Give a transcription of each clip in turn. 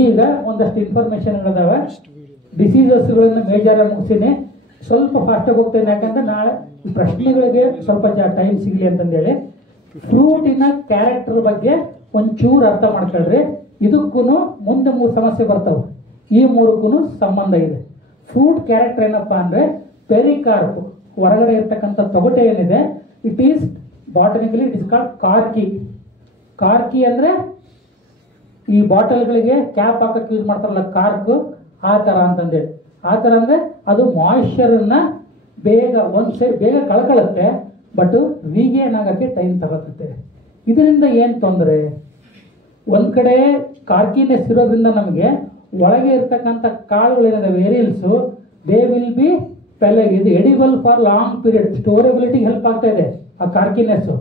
ಈಗ ಒಂದಷ್ಟು ಇನ್ಫಾರ್ಮೇಶನ್ಗಳಿದಾವೆ. ಡಿಸೀಸಸ್ಗಳನ್ನು ಮೇಜರ್ ಮುಗಿಸಿನಿ, ಸ್ವಲ್ಪ ಫಾಸ್ಟಾಗಿ ಹೋಗ್ತೇನೆ ಯಾಕಂದ್ರೆ ನಾಳೆ ಪ್ರಶ್ನೆಗಳಿಗೆ ಸ್ವಲ್ಪ ಟೈಮ್ ಸಿಗಲಿ ಅಂತಂದೇಳಿ. ಫ್ರೂಟಿನ ಕ್ಯಾರೆಕ್ಟರ್ ಬಗ್ಗೆ ಒಂಚೂರು ಅರ್ಥ ಮಾಡ್ಕೊಳ್ರಿ. ಇದಕ್ಕೂ ಮುಂದೆ 3 ಸಮಸ್ಯೆ ಬರ್ತಾವೆ. ಈ 3ಕ್ಕೂ ಸಂಬಂಧ ಇದೆ. ಫ್ರೂಟ್ ಕ್ಯಾರೆಕ್ಟರ್ ಏನಪ್ಪಾ ಅಂದ್ರೆ ಪೆರಿಕಾರ್ಪ್, ಹೊರಗಡೆ ಇರ್ತಕ್ಕಂಥ ತೊಗಟೆ ಏನಿದೆ, it is botanically it is called corky. Corky ಅಂದ್ರೆ ಈ ಬಾಟಲ್ಗಳಿಗೆ ಕ್ಯಾಪ್ ಹಾಕಕ್ಕೆ ಯೂಸ್ ಮಾಡ್ತಾರಲ್ಲ ಕಾರ್ಕ್, ಆ ಥರ ಅಂತಂದೇಳಿ. ಆ ಥರ ಅಂದರೆ ಅದು ಮಾಯಿಶ್ಚರನ್ನ ಬೇಗ ಬೇಗ ಕಳ್ಕೊಳ್ಳುತ್ತೆ, ಬಟ್ ರೀಗೇನ್ ಆಗೋಕ್ಕೆ ಟೈಮ್ ತಗೋತೈತೆ. ಇದರಿಂದ ಏನು ತೊಂದರೆ? ಒಂದು ಕಡೆ ಕಾರ್ಕಿನೆಸ್ ಇರೋದ್ರಿಂದ ನಮಗೆ ಒಳಗೆ ಇರ್ತಕ್ಕಂಥ ಕಾಳುಗಳೇನಿದೆ ವೇರಿಯಲ್ಸು, ದೇ ವಿಲ್ ಬಿ ಇದು ಎಡಿಬಲ್ ಫಾರ್ ಲಾಂಗ್ ಪೀರಿಯಡ್, ಸ್ಟೋರೇಬಿಲಿಟಿಗೆ ಹೆಲ್ಪ್ ಆಗ್ತಾ ಇದೆ ಆ ಕಾರ್ಕಿನೆಸ್ಸು.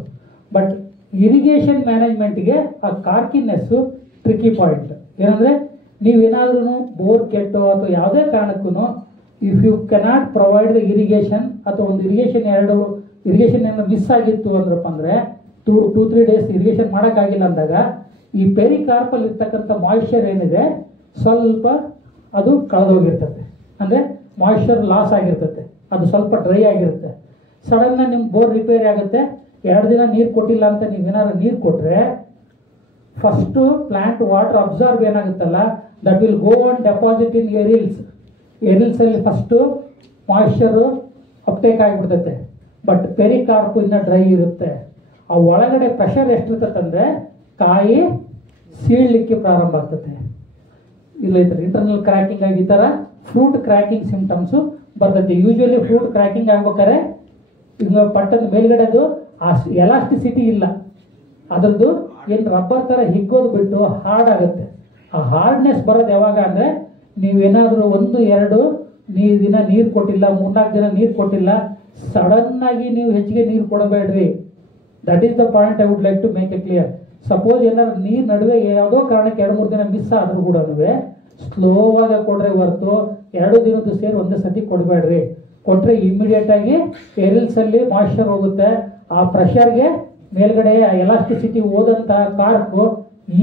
ಬಟ್ ಇರಿಗೇಷನ್ ಮ್ಯಾನೇಜ್ಮೆಂಟ್ಗೆ ಆ ಕಾರ್ಕಿನೆಸ್ಸು ಟ್ರಿಕಿ ಪಾಯಿಂಟ್. ಏನಂದರೆ ನೀವೇನಾದ್ರೂ ಬೋರ್ ಕೆಟ್ಟು ಅಥವಾ ಯಾವುದೇ ಕಾರಣಕ್ಕೂ if you cannot provide the irrigation, ಅಥವಾ ಒಂದು ಇರಿಗೇಷನ್ ಏನಾದ್ರು ಮಿಸ್ ಆಗಿತ್ತು ಅಂದ್ರಪ್ಪ ಅಂದರೆ 2-3 ಡೇಸ್ ಇರಿಗೇಷನ್ ಮಾಡೋಕ್ಕಾಗಿಲ್ಲ ಅಂದಾಗ ಈ ಪೆರಿಕಾರ್ಪಲ್ಲಿ ಇರ್ತಕ್ಕಂಥ ಮಾಯಿಶ್ಚರ್ ಏನಿದೆ ಸ್ವಲ್ಪ ಅದು ಕಳೆದೋಗಿರ್ತದೆ. ಅಂದರೆ ಮಾಯಿಶ್ಚರ್ ಲಾಸ್ ಆಗಿರ್ತದೆ, ಅದು ಸ್ವಲ್ಪ ಡ್ರೈ ಆಗಿರುತ್ತೆ. ಸಡನ್ನಾಗಿ ನಿಮ್ಮ ಬೋರ್ ರಿಪೇರಿ ಆಗುತ್ತೆ, 2 ದಿನ ನೀರು ಕೊಟ್ಟಿಲ್ಲ ಅಂತ ನೀವೇನಾದ್ರು ನೀರು ಕೊಟ್ಟರೆ ಫಸ್ಟು ಪ್ಲಾಂಟ್ ವಾಟರ್ ಅಬ್ಸರ್ವ್ ಏನಾಗುತ್ತಲ್ಲ, that will go on deposit in ಎರಿಲ್ಸಲ್ಲಿ ಫಸ್ಟು ಮಾಯಿಶ್ಚರು ಅಪ್ಟೇಕ್ ಆಗಿಬಿಡ್ತೈತೆ. ಬಟ್ ಪೆರಿಕಾರ್ಪ್ ಇನ್ನು ಡ್ರೈ ಇರುತ್ತೆ. ಆ ಒಳಗಡೆ ಪ್ರೆಷರ್ ಎಷ್ಟಿರ್ತದೆ ಅಂದರೆ ಕಾಯಿ ಸೀಳಲಿಕ್ಕೆ ಪ್ರಾರಂಭ ಆಗ್ತದೆ. ಇಲ್ಲ ಇದ್ರೆ ಇಂಟರ್ನಲ್ ಕ್ರ್ಯಾಕಿಂಗ್ ಆಗಿ ಈ ಥರ ಫ್ರೂಟ್ ಕ್ರ್ಯಾಕಿಂಗ್ ಸಿಂಪ್ಟಮ್ಸು ಬರ್ತೈತಿ. ಯೂಶುವಲಿ ಫ್ರೂಟ್ ಕ್ರ್ಯಾಕಿಂಗ್ ಆಗ್ಬೇಕಾದ್ರೆ ಈಗ ಪಟ್ಟದ ಮೇಲ್ಗಡೆದು ಆ ಎಲಾಸ್ಟಿಸಿಟಿ ಇಲ್ಲ, ಅದರದ್ದು ಏನು ರಬ್ಬರ್ ಥರ ಹಿಗ್ಗೋದು ಬಿಟ್ಟು ಹಾರ್ಡ್ ಆಗುತ್ತೆ. ಆ ಹಾರ್ಡ್ನೆಸ್ ಬರೋದು ಯಾವಾಗ ಅಂದರೆ ನೀವೇನಾದರೂ 1-2 ದಿನ ನೀರು ಕೊಟ್ಟಿಲ್ಲ, 3-4 ದಿನ ನೀರು ಕೊಟ್ಟಿಲ್ಲ, ಸಡನ್ನಾಗಿ ನೀವು ಹೆಚ್ಚಿಗೆ ನೀರು ಕೊಡಬೇಡ್ರಿ. That is the point I would like to make a clear. Suppose ಏನಾದ್ರು ನೀರು ನಡುವೆ ಯಾವುದೋ ಕಾರಣಕ್ಕೆ 2-3 ದಿನ ಮಿಸ್ ಆದರೂ ಕೂಡ ಸ್ಲೋವಾಗಿ ಕೊಡ್ರೆ ಹೊರತು 2 ದಿನದ್ದು ಸೇರಿ ಒಂದೇ ಸತಿ ಕೊಡಬೇಡ್ರಿ. ಕೊಟ್ಟರೆ ಇಮಿಡಿಯೇಟ್ ಆಗಿ ಎರಿಲ್ಸಲ್ಲಿ ಮಾಯಿಶ್ಚರ್ ಹೋಗುತ್ತೆ. ಆ ಪ್ರೆಷರ್ಗೆ ಮೇಲ್ಗಡೆ ಎಲಾಸ್ಟಿಸಿಟಿ ಹೋದಂಥ ಕಾರ್ಕು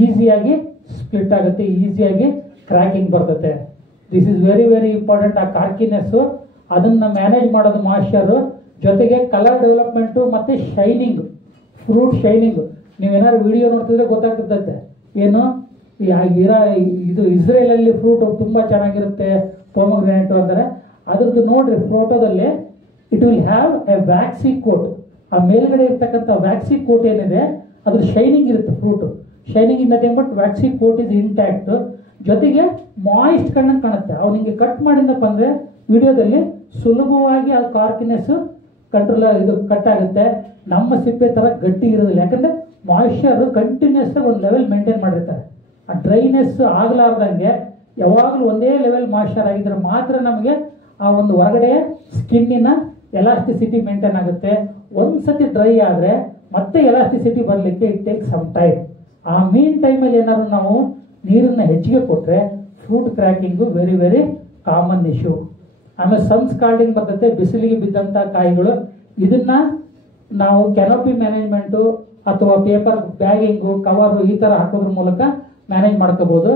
ಈಸಿಯಾಗಿ ಸ್ಪ್ಲಿಟ್ ಆಗುತ್ತೆ, ಈಸಿಯಾಗಿ ಕ್ರ್ಯಾಕಿಂಗ್ ಬರ್ತದೆ. This is very very important. ಆ ಕಾರ್ಕಿನೆಸ್ಸು ಅದನ್ನು ಮ್ಯಾನೇಜ್ ಮಾಡೋದು ಮಾಯಿಶ್ಚರು, ಜೊತೆಗೆ ಕಲರ್ ಡೆವಲಪ್ಮೆಂಟು ಮತ್ತು ಶೈನಿಂಗ್, ಫ್ರೂಟ್ ಶೈನಿಂಗು. ನೀವೇನಾದ್ರು ವಿಡಿಯೋ ನೋಡ್ತಿದ್ರೆ ಗೊತ್ತಾಗ್ತಿರ್ತೈತೆ. ಏನು ಇದು ಇಸ್ರೇಲಲ್ಲಿ ಫ್ರೂಟ್ ತುಂಬ ಚೆನ್ನಾಗಿರುತ್ತೆ ಪೊಮೊಗ್ರಾನೇಟ್ ಅಂದರೆ, ಅದ್ರದ್ದು ನೋಡ್ರಿ ಫೋಟೋದಲ್ಲಿ it will have a waxy coat. ಆ ಮೇಲ್ಗಡೆ ಇರ್ತಕ್ಕಂಥ ವ್ಯಾಕ್ಸಿ ಕೋಟ್ ಏನಿದೆ ಅದ್ರ ಶೈನಿಂಗ್ ಇರುತ್ತೆ. Fruit shining in that but waxy coat is intact. ಜೊತೆಗೆ ಮಾಯಿಸ್ಟ್ ಕಣ್ಣಂಗೆ ಕಾಣುತ್ತೆ. ಅವ್ನಿಗೆ ಕಟ್ ಮಾಡಿದಪ್ಪ ಅಂದರೆ ವಿಡಿಯೋದಲ್ಲಿ ಸುಲಭವಾಗಿ ಆ ಕಾರ್ಕಿನೆಸ್ ಇದು ಕಟ್ ಆಗುತ್ತೆ. ನಮ್ಮ ಸಿಪ್ಪೆ ಥರ ಗಟ್ಟಿ ಇರೋದಿಲ್ಲ, ಯಾಕಂದರೆ ಮಾಯಿಶ್ಚರ್ ಕಂಟಿನ್ಯೂಸ್ ಆಗಿ ಒಂದು ಲೆವೆಲ್ ಮೇಂಟೈನ್ ಮಾಡಿರ್ತಾರೆ. ಆ ಡ್ರೈನೆಸ್ ಆಗಲಾರ್ದಂಗೆ ಯಾವಾಗಲೂ ಒಂದೇ ಲೆವೆಲ್ ಮಾಯಿಶ್ಚರ್ ಆಗಿದ್ರೆ ಮಾತ್ರ ನಮಗೆ ಆ ಒಂದು ಹೊರಗಡೆ ಸ್ಕಿನ್ನಿನ ಎಲಾಸ್ಟಿಸಿಟಿ ಮೇಂಟೈನ್ ಆಗುತ್ತೆ. ಒಂದು ಸತಿ ಡ್ರೈ ಆದರೆ ಮತ್ತೆ ಎಲಾಸ್ಟಿಸಿಟಿ ಬರಲಿಕ್ಕೆ ಇಟ್ ಟೇಕ್ ಸಮ್ ಟೈಮ್. ಆ ಮೀನ್ ಟೈಮಲ್ಲಿ ಏನಾದ್ರು ನಾವು ನೀರನ್ನು ಹೆಚ್ಚಿಗೆ ಕೊಟ್ಟರೆ fruit cracking very very common issue. ಆಮೇಲೆ ಸನ್ ಸ್ಕಾಲ್ಡಿಂಗ್ ಬರ್ತೈತೆ, ಬಿಸಿಲಿಗೆ ಬಿದ್ದಂಥ ಕಾಯಿಗಳು. ಇದನ್ನು ನಾವು ಕೆನೋಪಿ ಮ್ಯಾನೇಜ್ಮೆಂಟು ಅಥವಾ ಪೇಪರ್ ಬ್ಯಾಗಿಂಗು, ಕವರು ಈ ಥರ ಹಾಕೋದ್ರ ಮೂಲಕ ಮ್ಯಾನೇಜ್ ಮಾಡ್ಕೋಬೋದು.